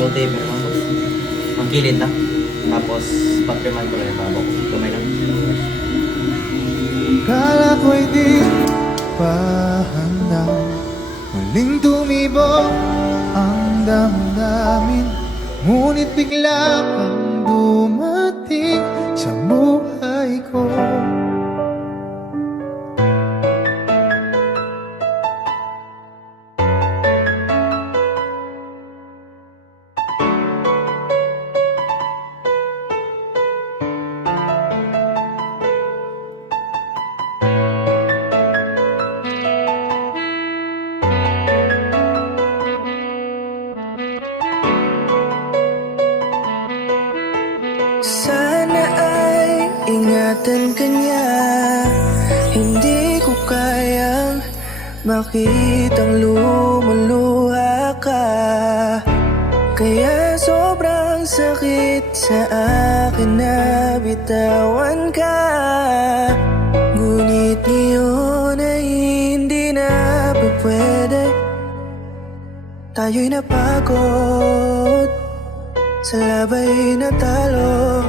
Multiver lang boss. Ang kilid na. Tapos, patriman ko lang yung babo ko. Kamay lang. Kala ko'y di pa handa, muling tumibok ang damdamin. Ngunit bigla kang dumating sa buhay ko. Sana ay ingatan ka niya. Hindi ko kayang makitang lumuluha ka. Kaya sobrang sakit sa akin na bitawan ka. Ngunit ngayon ay hindi na pwede. Tayo'y napagod, sa labay na talo.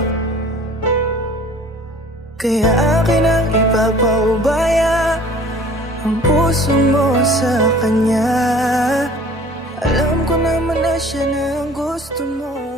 Kaya akin ang ipapaubaya ang puso mo sa kanya. Alam ko naman na siya na ang gusto mo.